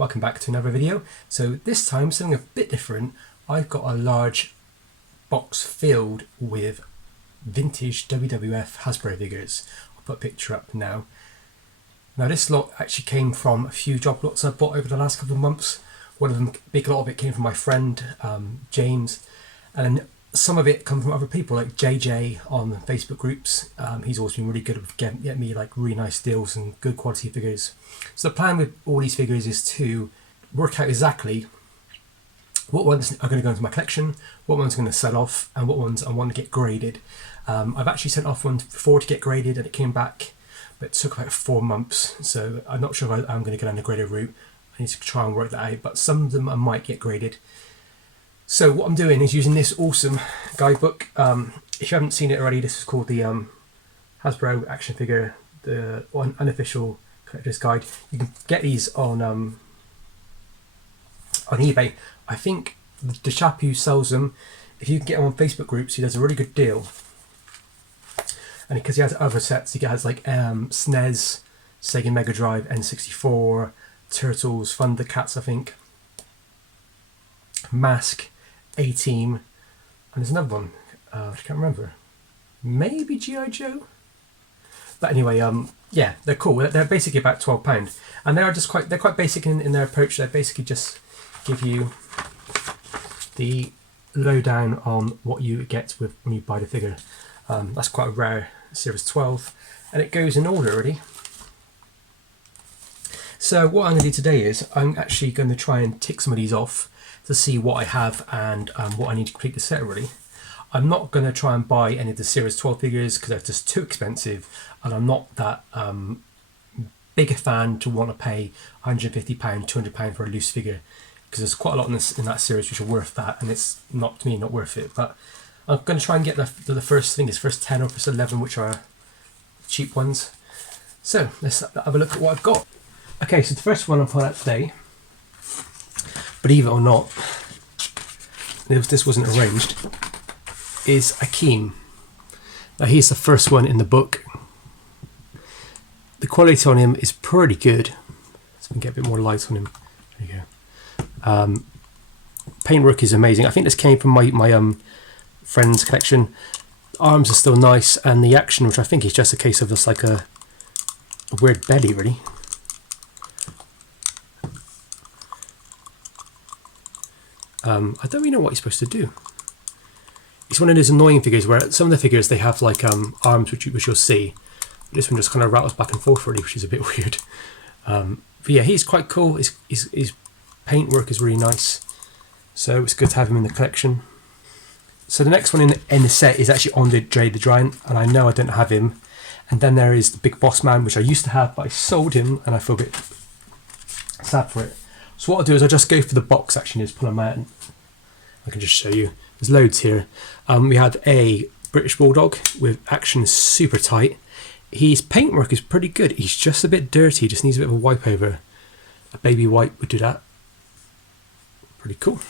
welcome back to another video. So this time something a bit different. I've got a large box filled with vintage WWF Hasbro figures. I'll put a picture up now. Now this lot actually came from a few job lots I bought over the last couple of months. One of them, big lot of it came from my friend James, and some of it come from other people like JJ on Facebook groups. He's always been really good at getting me like really nice deals and good quality figures. So the plan with all these figures is to work out exactly what ones are going to go into my collection, what ones are going to sell off, and what ones I want to get graded. I've actually sent off one before to get graded and it came back, but it took about 4 months. So I'm not sure if I'm going to go down the graded route. I need to try and work that out, but some of them I might get graded. So what I'm doing is using this awesome guidebook. If you haven't seen it already, this is called the Hasbro action figure, the Unofficial collector's guide. You can get these on eBay. I think the chap who sells them, if you can get them on Facebook groups, he does a really good deal. And because he has other sets, he has like SNES, Sega Mega Drive, N64, Turtles, Thundercats, I think, Mask, Akeem, and there's another one I can't remember, maybe G.I. Joe. But anyway, yeah, they're cool. They're basically about £12, and they are just quite basic in their approach. They basically just give you the lowdown on what you get with when you buy the figure. That's quite a rare Series 12, and it goes in order already. So what I'm going to do today is I'm actually going to try and tick some of these off to see what I have and what I need to complete the set already. I'm not going to try and buy any of the Series 12 figures because they're just too expensive, and I'm not that big a fan to want to pay £150, £200 for a loose figure, because there's quite a lot in that series which are worth that, and it's not, to me, not worth it. But I'm going to try and get the first 10 or first 11, which are cheap ones. So let's have a look at what I've got. Okay, so the first one I'll pull out today, believe it or not, this wasn't arranged, is Akeem. Now he's the first one in the book. The quality on him is pretty good. So we can get a bit more light on him. There you go. Paintwork is amazing. I think this came from my friend's collection. Arms are still nice, and the action, which I think is just a case of just like a weird belly, really. I don't really know what he's supposed to do. It's one of those annoying figures where some of the figures, they have like arms which you'll see. But this one just kind of rattles back and forth really, which is a bit weird. But yeah, he's quite cool. His paintwork is really nice, so it's good to have him in the collection. So the next one in the set is actually Andre the Giant, and I know I don't have him. And then there is the Big Boss Man, which I used to have, but I sold him, and I feel a bit sad for it. So what I'll do is I'll just go for the box actually, just pull them out and I can just show you. There's loads here. We had a British Bulldog with action super tight. His paintwork is pretty good. He's just a bit dirty, just needs a bit of a wipe over. A baby wipe would do that. Pretty cool.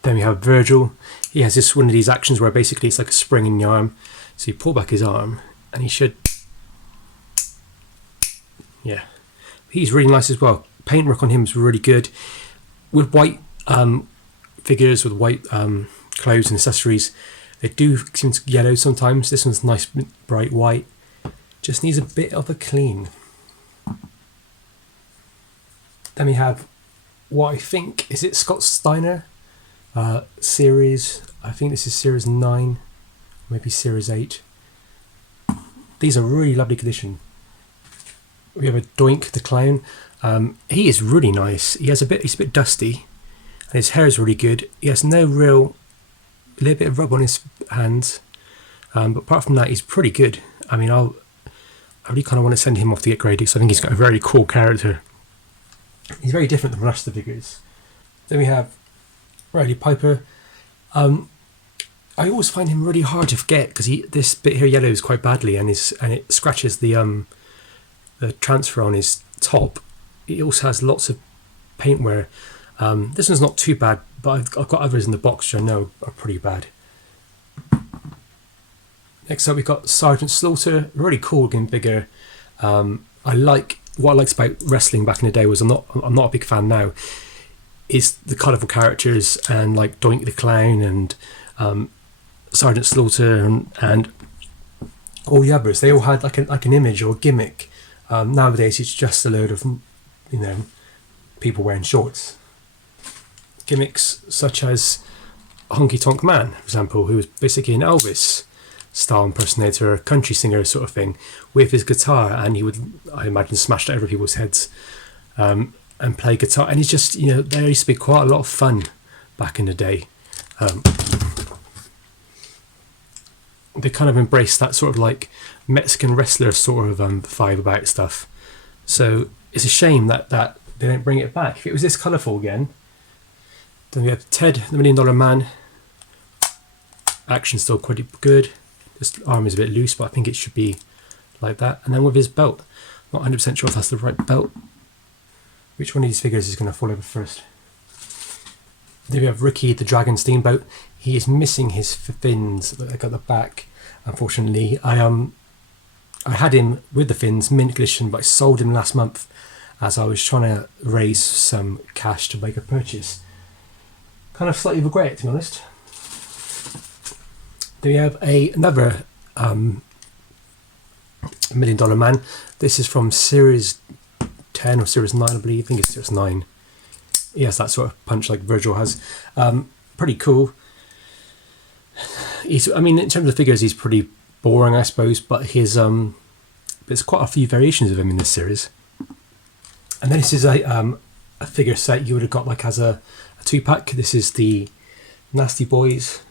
Then we have Virgil. He has this one of these actions where basically it's like a spring in the arm. So you pull back his arm and he should, yeah. He's really nice as well. Paintwork on him is really good. With white figures, with white clothes and accessories, they do seem to yellow sometimes. This one's nice, bright white. Just needs a bit of a clean. Then we have what I think, is it Scott Steiner series? I think this is series 9, maybe series 8. These are really lovely condition. We have a Doink the Clown. He is really nice. He's a bit dusty, and his hair is really good. He has no little bit of rub on his hands, but apart from that, he's pretty good. I mean, I really kind of want to send him off to get graded because I think he's got a very cool character. He's very different than the rest of the figures. Then we have Roddy Piper. I always find him really hard to forget because this bit here yellows quite badly, and it scratches the transfer on his top. It also has lots of paint wear. This one's not too bad, but I've got others in the box which I know are pretty bad. Next up we've got Sgt Slaughter, really cool looking figure. I like what I liked about wrestling back in the day was I'm not a big fan now. Is the colourful characters and like Doink the Clown and Sgt Slaughter and all the others. They all had like an image or a gimmick. Nowadays it's just a load of people wearing shorts. Gimmicks such as Honky Tonk Man, for example, who was basically an Elvis style impersonator, a country singer sort of thing, with his guitar, and he would, I imagine, smash it over people's heads and play guitar. And it's just, there used to be quite a lot of fun back in the day. They kind of embraced that sort of like Mexican wrestler sort of vibe about stuff. So it's a shame that they don't bring it back. If it was this colourful again, then we have Ted, the $1 Million Man. Action's still quite good. This arm is a bit loose, but I think it should be like that. And then with his belt, not 100% sure if that's the right belt. Which one of these figures is going to fall over first? Then we have Ricky the Dragon Steamboat. He is missing his fins, like at the back. Unfortunately, I had him with the fins, mint condition, but I sold him last month as I was trying to raise some cash to make a purchase. Kind of slightly regret it, to be honest. Then we have another $1 Million Man. This is from Series 10 or Series 9, I believe. I think it's Series 9. He has that sort of punch like Virgil has. Pretty cool. In terms of figures, he's pretty boring, I suppose, but there's quite a few variations of him in this series. And then this is a figure set you would have got like as a 2-pack. This is the Nasty Boys.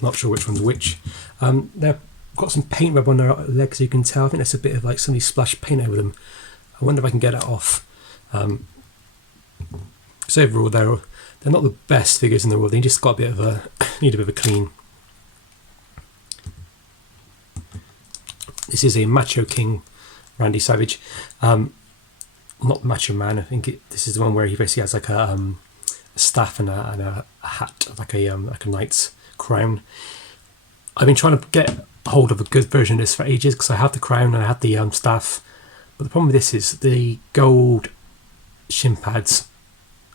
Not sure which one's which. They've got some paint rub on their legs, you can tell. I think that's a bit of like somebody splashed paint over them. I wonder if I can get it off. So overall, they're not the best figures in the world. They just got need a bit of a clean. This is a Macho King, Randy Savage. Not Macho Man. I think this is the one where he basically has like a staff and a hat, like a knight's crown. I've been trying to get hold of a good version of this for ages because I have the crown and I have the staff. But the problem with this is the gold shin pads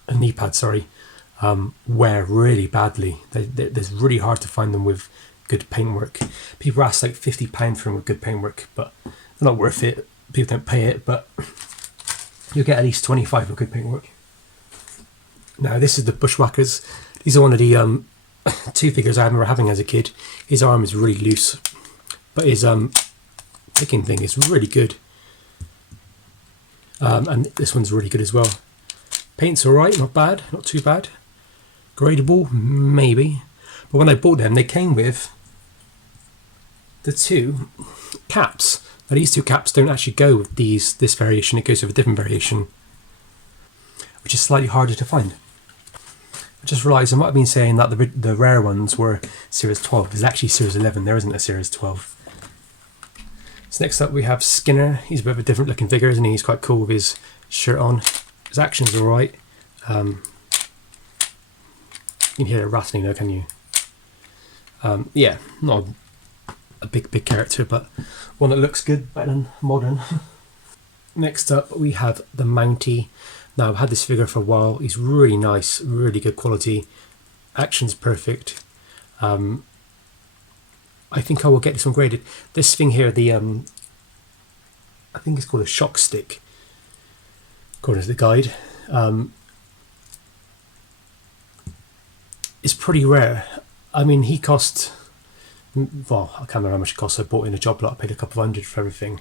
and knee pads, wear really badly. They're really hard to find them with good paintwork. People ask like £50 for them with good paintwork, but they're not worth it. People don't pay it, but you'll get at least 25 with good paintwork. Now this is the Bushwackers. These are one of the 2 figures I remember having as a kid. His arm is really loose, but his picking thing is really good. And this one's really good as well. Paint's alright, not bad, not too bad. Gradable, maybe. But when I bought them, they came with the 2 caps. Now these 2 caps don't actually go with this variation, it goes with a different variation, which is slightly harder to find. I just realised I might have been saying that the rare ones were Series 12. There's actually Series 11, there isn't a Series 12. So next up we have Skinner. He's a bit of a different looking figure, isn't he? He's quite cool with his shirt on. His action's alright. You can hear it rattling though, can you? Yeah, not a big character, but one that looks good, better than modern. Next up we have the Mountie. Now I've had this figure for a while. He's really nice, really good quality. Action's perfect. I think I will get this one graded. This thing here, the I think it's called a shock stick, according to the guide. It's pretty rare. I mean, he cost, well, I can't remember how much it cost. I bought in a job lot, I paid a couple of $100 for everything,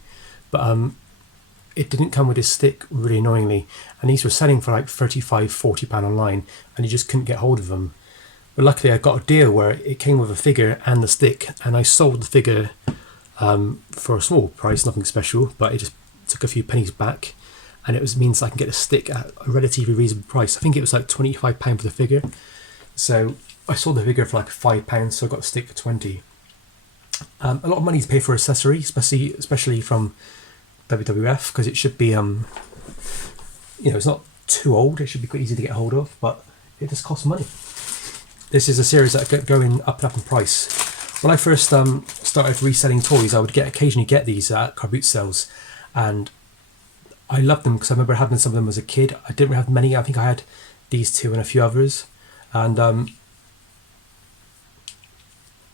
but it didn't come with his stick, really annoyingly, and these were selling for like £35–40 online, and you just couldn't get hold of them. But luckily I got a deal where it came with a figure and the stick, and I sold the figure for a small price, nothing special, but it just took a few pennies back, and it means I can get a stick at a relatively reasonable price. I think it was like £25 for the figure, so I sold the figure for like £5, so I got the stick for 20. A lot of money to pay for accessory, especially from WWF, because it should be it's not too old, it should be quite easy to get hold of, but it just costs money. This is a series that kept going up and up in price. When I first started reselling toys, I would occasionally get these at car boot sales, and I loved them because I remember having some of them as a kid. I didn't have many. I think I had these two and a few others, and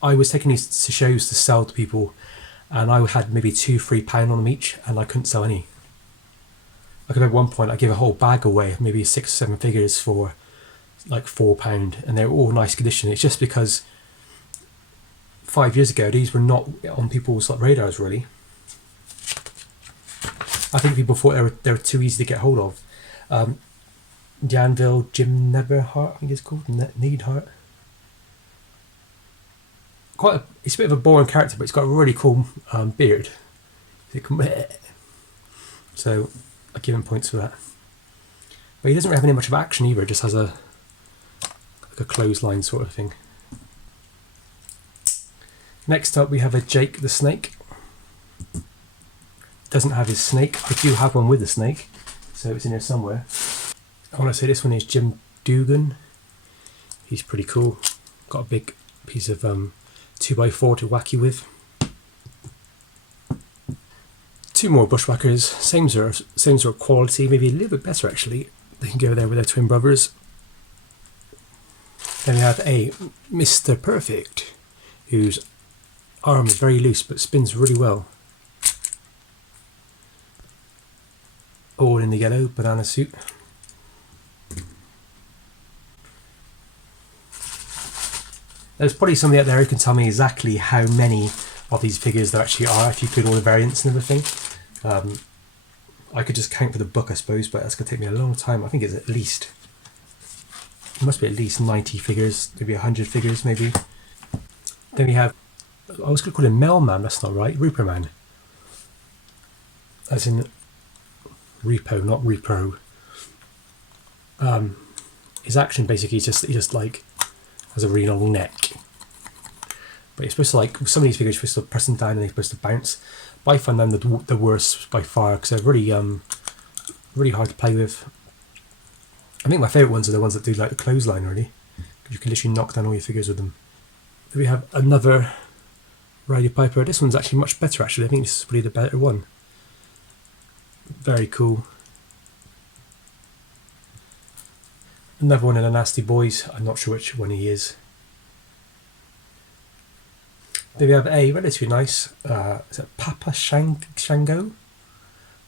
I was taking these to shows to sell to people, and I had maybe £2-3 on them each, and I couldn't sell any. I can remember one point I gave a whole bag away, maybe 6 or 7 figures for like £4, and they were all nice condition. It's just because 5 years ago these were not on people's radars really. I think people thought they were too easy to get hold of. Danville Jim Neverheart, I think it's called, Needhart. It's a bit of a boring character, but it's got a really cool beard. So I give him points for that. But he doesn't really have any much of action either. It just has like a clothesline sort of thing. Next up we have a Jake the Snake. Doesn't have his snake. I do have one with the snake, so it's in here somewhere. I want to say this one is Jim Dugan. He's pretty cool. Got a big piece of 2x4 to whack you with. 2 more Bushwackers, same sort of quality, maybe a little bit better actually. They can go there with their twin brothers. Then we have a Mr. Perfect, whose arm is very loose but spins really well. All in the yellow banana suit. There's probably somebody out there who can tell me exactly how many of these figures there actually are, if you include all the variants and everything. I could just count for the book, I suppose, but that's going to take me a long time. I think it must be at least 90 figures, maybe 100 figures, maybe. Then we have, I was going to call him Mailman, that's not right, Reaperman. As in repo, not repro. His action basically is he just like has a really long neck. But you're supposed to, like, some of these figures you're supposed to press them down and they're supposed to bounce. But I find them the worst by far because they're really really hard to play with. I think my favourite ones are the ones that do like the clothesline really. You can literally knock down all your figures with them. Then we have another Roddy Piper. This one's actually much better actually. I think this is probably the better one. Very cool. Another one in the Nasty Boys. I'm not sure which one he is. Then we have a relatively nice is it Papa Shango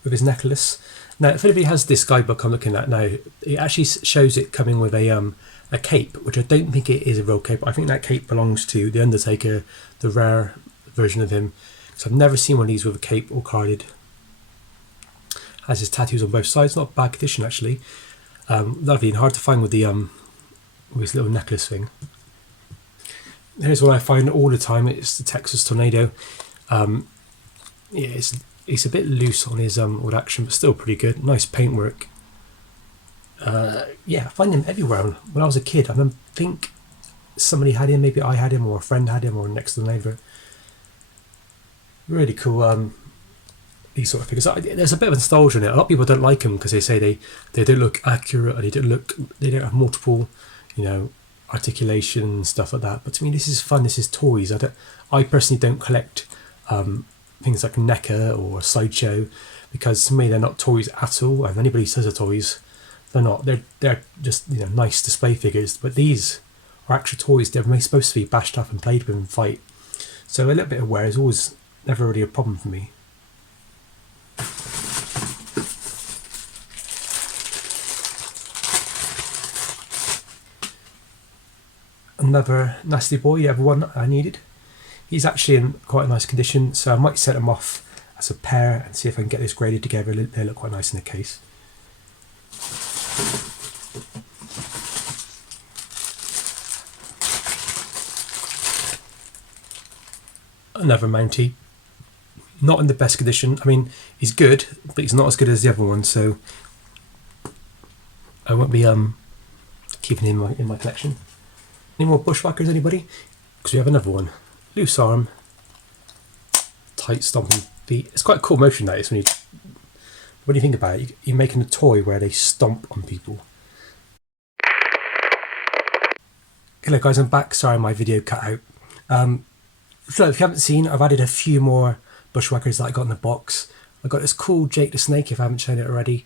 with his necklace. Now, if anybody has this guidebook I'm looking at now, it actually shows it coming with a cape, which I don't think it is a real cape. I think that cape belongs to The Undertaker, the rare version of him. So I've never seen one of these with a cape or carded. Has his tattoos on both sides. Not a bad condition actually. Lovely and hard to find with his little necklace thing. Here's what I find all the time. It's the Texas Tornado. Yeah, it's a bit loose on his old action, but still pretty good. Nice paintwork. Yeah, I find him everywhere. When I was a kid, I think somebody had him. Maybe I had him, or a friend had him, or next to the neighbour. Really cool. These sort of figures. There's a bit of nostalgia in it. A lot of people don't like them because they say they don't look accurate, or they don't have multiple, articulation and stuff like that. But to me, this is fun. This is toys. I personally don't collect things like NECA or Sideshow because to me they're not toys at all. And anybody says they're toys, they're not. They're just nice display figures. But these are actual toys. They're supposed to be bashed up and played with and fight. So a little bit of wear is always never really a problem for me. Another Nasty Boy, the other one I needed. He's actually in quite a nice condition, so I might set them off as a pair and see if I can get this graded together. They look quite nice in the case. Another Mountie. Not in the best condition. I mean, he's good, but he's not as good as the other one, so I won't be keeping him in my collection. Any more Bushwackers, anybody? Because we have another one. Loose arm, tight stomping feet. It's quite a cool motion that is when you think about it. You're making a toy where they stomp on people. Hello guys, I'm back. Sorry my video cut out. So if you haven't seen, I've added a few more Bushwackers that I got in the box. I've got this cool Jake the Snake, if I haven't shown it already,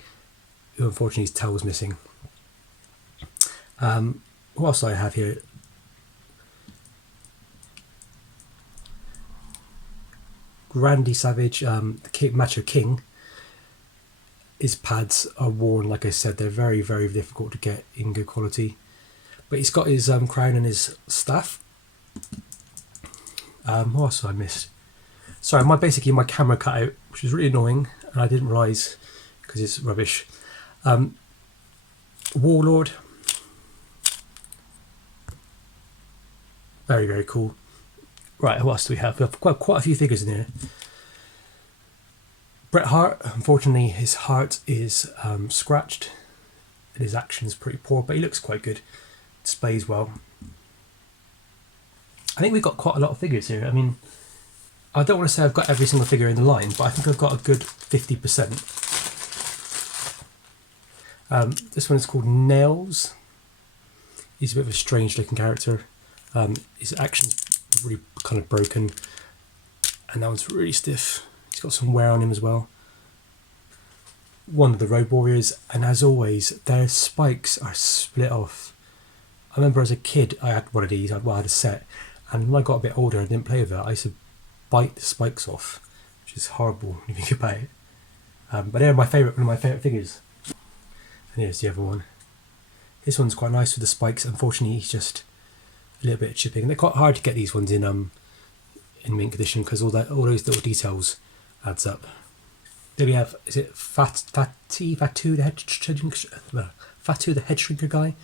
who unfortunately his tail was missing. What else do I have here? Randy Savage, the Macho King. His pads are worn, like I said, they're very, very difficult to get in good quality. But he's got his crown and his staff. What else have I missed? Sorry, basically my camera cut out, which is really annoying, and I didn't realise because it's rubbish. Warlord. Very, very cool. Right, what else do we have? We have quite a few figures in here. Bret Hart, unfortunately his heart is scratched and his action is pretty poor, but he looks quite good. Displays well. I think we've got quite a lot of figures here. I mean, I don't want to say I've got every single figure in the line, but I think I've got a good 50%. This one is called Nails. He's a bit of a strange looking character. His action's really kind of broken, and that one's really stiff. He's got some wear on him as well. One of the Road Warriors, and as always, their spikes are split off. I remember as a kid, I had one of these. I had a set, and when I got a bit older and didn't play with it, I used to bite the spikes off, which is horrible when you think about it. But they're one of my favourite figures. And here's the other one. This one's quite nice with the spikes. Unfortunately, he's just a little bit of chipping. And they're quite hard to get these ones in mint condition because all those little details adds up. There we have, is it Fatu the head shrinker guy?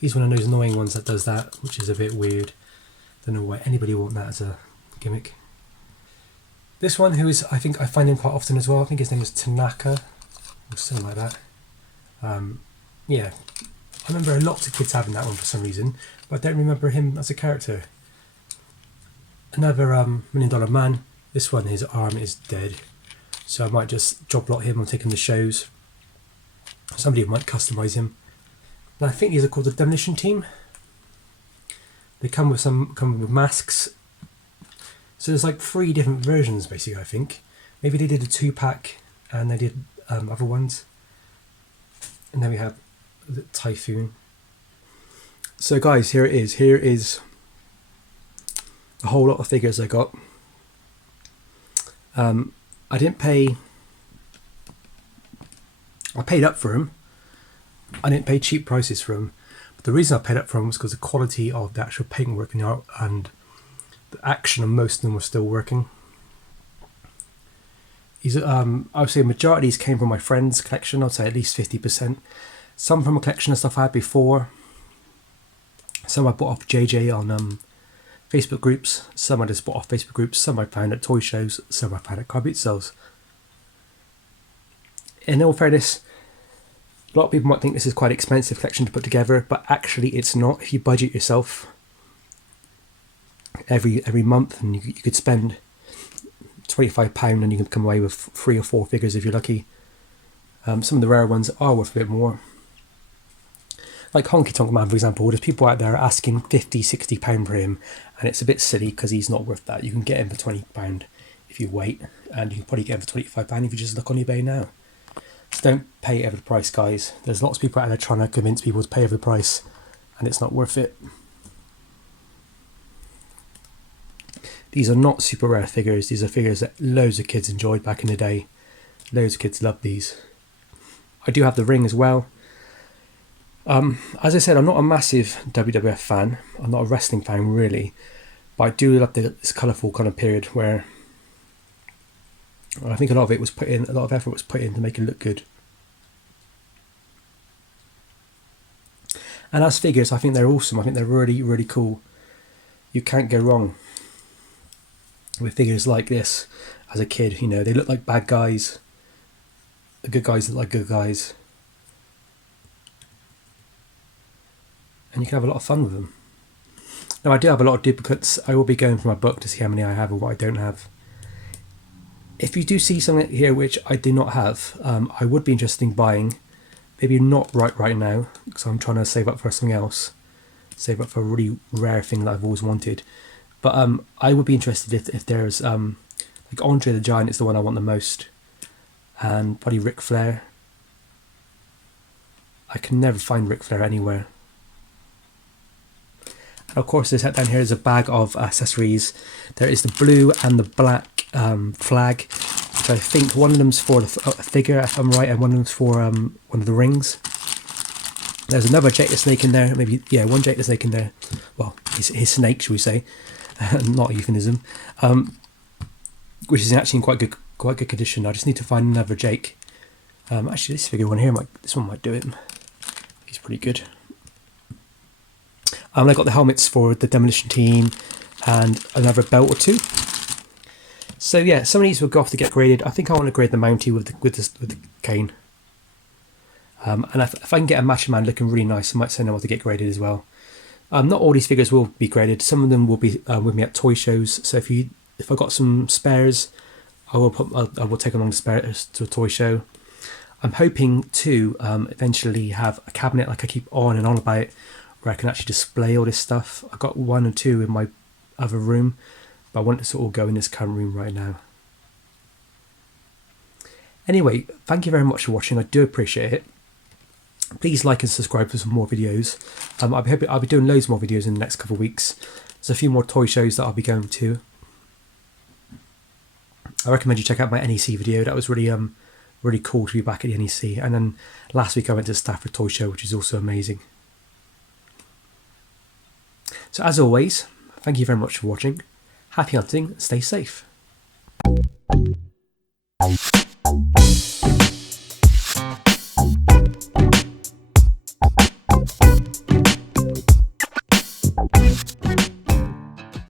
He's one of those annoying ones that does that, which is a bit weird. Don't know why anybody would want that as a gimmick. This one, who is, I think I find him quite often as well. I think his name is Tanaka or something like that. Yeah, I remember lots of kids having that one for some reason, but I don't remember him as a character. Another $1 Million Man. This one, his arm is dead, so I might just job lot him on taking the shows. Somebody might customise him. And I think these are called the Demolition Team. They come with masks. So there's like 3 different versions basically, I think. Maybe they did a 2-pack and they did other ones. And then we have the Typhoon. So guys, here it is. Here is a whole lot of figures I got. I didn't pay. I paid up for them. I didn't pay cheap prices for them. But the reason I paid up for them was because the quality of the actual paintwork and the art and the action of most of them were still working. I would say a majority of these came from my friend's collection. I'd say at least 50%. Some from a collection of stuff I had before. Some I bought off JJ on Facebook groups. Some I just bought off Facebook groups. Some I found at toy shows. Some I found at car boot sales. In all fairness, a lot of people might think this is quite an expensive collection to put together, but actually it's not. If you budget yourself every month, and you could spend £25 and you can come away with 3 or 4 figures if you're lucky. Some of the rare ones are worth a bit more. Like Honky Tonk Man, for example, there's people out there asking £50-60 for him, and it's a bit silly because he's not worth that. You can get him for £20 if you wait, and you can probably get him for £25 if you just look on eBay now. So don't pay over the price, guys. There's lots of people out there trying to convince people to pay over the price, and it's not worth it. These are not super rare figures. These are figures that loads of kids enjoyed back in the day. Loads of kids loved these. I do have the ring as well. As I said, I'm not a massive WWF fan. I'm not a wrestling fan really, but I do love this colourful kind of period where I think a lot of effort was put in to make it look good. And as figures, I think they're awesome. I think they're really, really cool. You can't go wrong with figures like this as a kid. You know, they look like bad guys. The good guys look like good guys. And you can have a lot of fun with them. Now, I do have a lot of duplicates. I will be going through my book to see how many I have and what I don't have. If you do see something here which I do not have, I would be interested in buying. Maybe not right now, because I'm trying to save up for something else. Save up for a really rare thing that I've always wanted. But I would be interested if there's like Andre the Giant is the one I want the most. and probably Ric Flair. I can never find Ric Flair anywhere. And of course, this down here is a bag of accessories. There is the blue and the black flag, which I think one of them's for the figure, if I'm right, and one of them's for one of the rings. There's another Jake the Snake in there, maybe, yeah, one Jake the Snake in there. Well, his snake, shall we say, not a euphemism, which is actually in quite good condition. I just need to find another Jake. Actually, this figure one here, this one might do it. He's pretty good. I got the helmets for the Demolition Team and another belt or two. So yeah, some of these will go off to get graded. I think I want to grade the Mountie with the cane. And if I can get a Macho Man looking really nice, I might send them off to get graded as well. Not all these figures will be graded. Some of them will be with me at toy shows. So if I got some spares, I will take along the spares to a toy show. I'm hoping to eventually have a cabinet like I keep on and on about, where I can actually display all this stuff. I've got 1 or 2 in my other room, but I want it to all go in this current room right now. Anyway, thank you very much for watching. I do appreciate it. Please like and subscribe for some more videos. I'll be doing loads more videos in the next couple of weeks. There's a few more toy shows that I'll be going to. I recommend you check out my NEC video. That was really cool to be back at the NEC. And then last week I went to the Stafford Toy Show, which is also amazing. So as always, thank you very much for watching. Happy hunting, stay safe.